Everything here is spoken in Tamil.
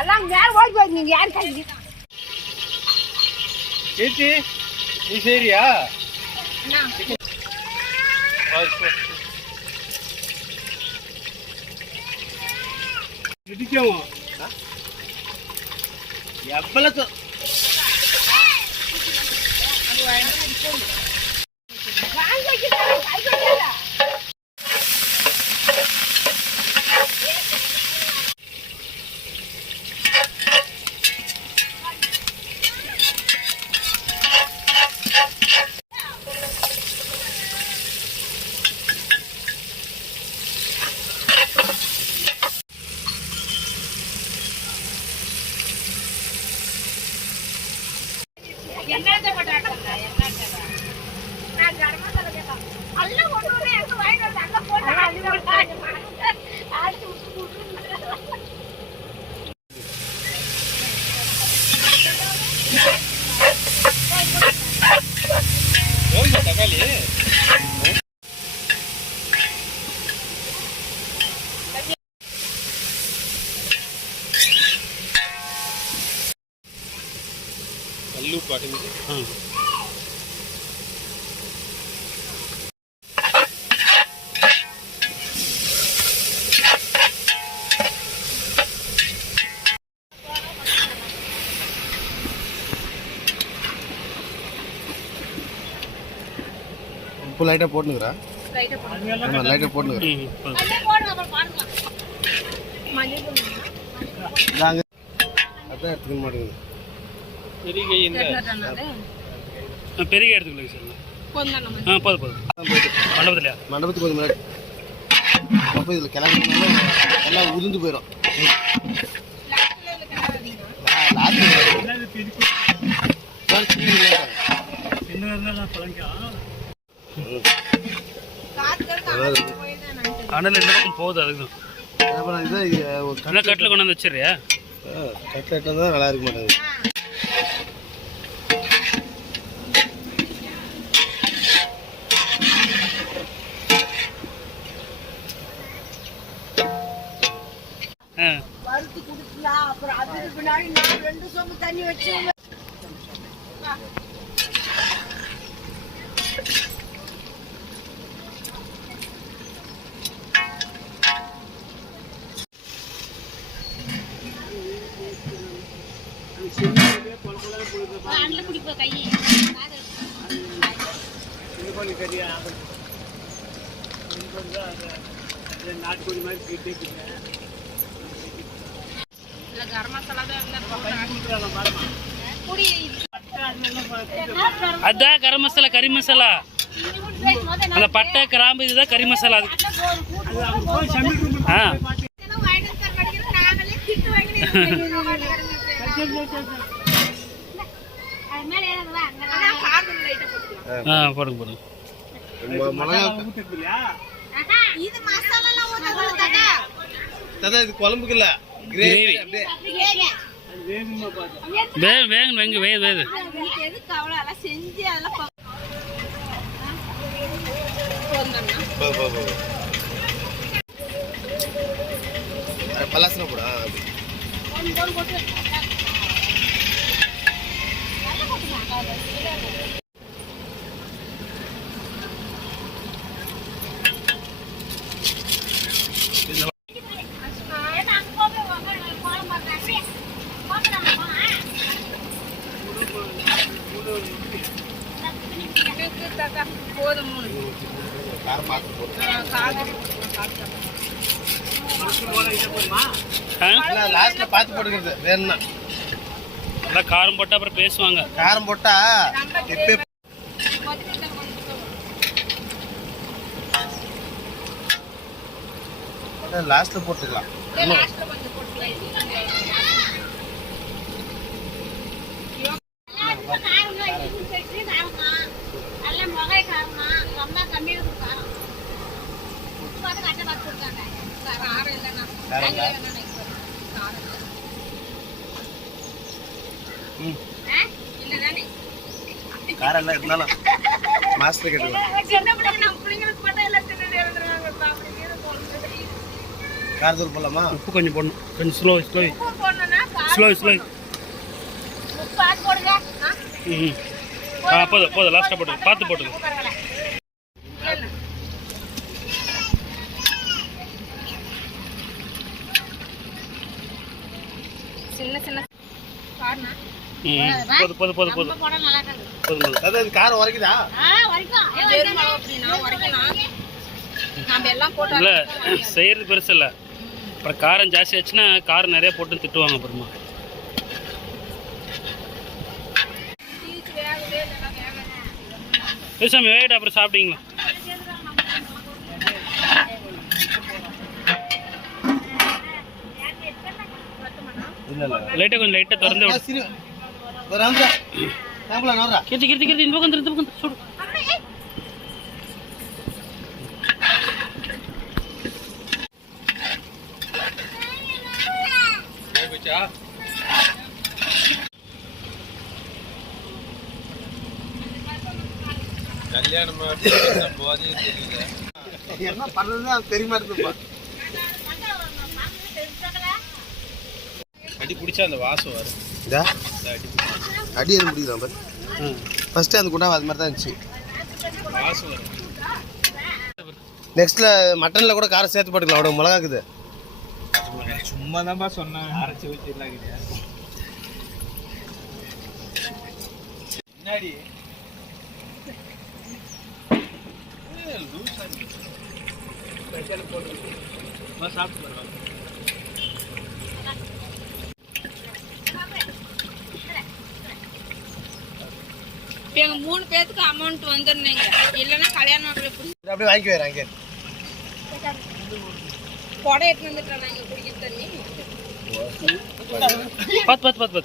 எல்லாம் மேல ஓடி போய் நீங்க யார் கைக்கு கீர்த்தி நீ சரியா இடிக்கவும் எவ்வளவு கல்லு பாட்டுங்க உப்பு லைட்டாக போட்டுனுக்குறா லைட்டாக போட்டுனுக்குறேன் அதான் எடுத்துக்க மாட்டேங்குது பெரிய எடுத்துக்கல சார் போதும் மண்டபத்துலையா மண்டபத்துக்கு கொஞ்சம் முன்னாடி அப்போ இதில் கிளம்பினாலும் எல்லாம் உதிர்ந்து போயிடும் அனல் இந்த பக்கம் போகுது அதுக்கு கட்டில் கொண்டாந்து வச்சிடுறியா கட்டில் எட்டால் தான் நல்லா இருக்க மாட்டேங்குது வறுத்து குடிக்கலாம் அப்புறம் அதுக்கு பின்னாடி நான் 2 சொம்பு தண்ணி வச்சு நாட்டுக்கோழி மாதிரி அதான் கரம் மசாலா கறி மசாலா அந்த பட்டை கிராம்பு இதுதான் கறி மசாலா போடுங்க போடுங்க இது குழம்புக்கு இல்ல கிரேவி வேங்க வேது பலாசன போடா லாஸ்ட்ல பாத்து போட்டுக்கிறது வேணும்னா காரம் போட்டா அப்புறம் பேசுவாங்க காரம் போட்டா இப்ப லாஸ்ட்ல போட்டுக்கலாம் காரெல்லாம் இருந்தாலும் மாஸ்டர் கேட்டு காரத்தூள் போடலாமா? உப்பு கொஞ்சம் போடணும், கொஞ்சம் ஸ்லோ. ம் போதும் லாஸ்ட்டாக போட்டு பார்த்து போட்டுங்க. போதும் அதாவது காரம் உரைக்குதா? இல்லை செய்யறது பெருசு இல்லை, அப்புறம் காரம் ஜாஸ்தி ஆச்சுன்னா காரம் நிறைய போட்டு திட்டுவாங்க அப்புறமா. பேசாம வேகிட்டு அப்புறம் சாப்பிட்டீங்களா? லைட்டாக கொஞ்சம் லைட்டாக திறந்து கீர்த்தி இந்த பக்கம் சுடு. கல்யாணம் போதே தெரியல, என்ன பண்றது தெரிய மாட்டேங்குதுப்பா. அடி பிடிச்சா அந்த வாசம் வரும். அடி எதுவும் பிடிக்கலாம் பாரு. ஃபர்ஸ்ட் அந்த குண்டா அது மாதிரி தான் இருந்துச்சு, வாசம் வரும். நெக்ஸ்ட்ல மட்டன்ல கூட காரம் சேர்த்து போட்டுக்கலாம், அவ்வளோ மிளகாக்குது. சும்மா தான்ப்பா சொன்னேன், அரைச்சி வச்சிடலாம். முன்னாடி எங்க 3 பேருக்கு அமௌண்ட் வந்துருந்தீங்க, இல்லைன்னா கல்யாணம் அப்படியே வாங்கி வரேன். கொடை எடுத்து வந்துட்டாங்க குடிக்கிற தண்ணி. பார்த்து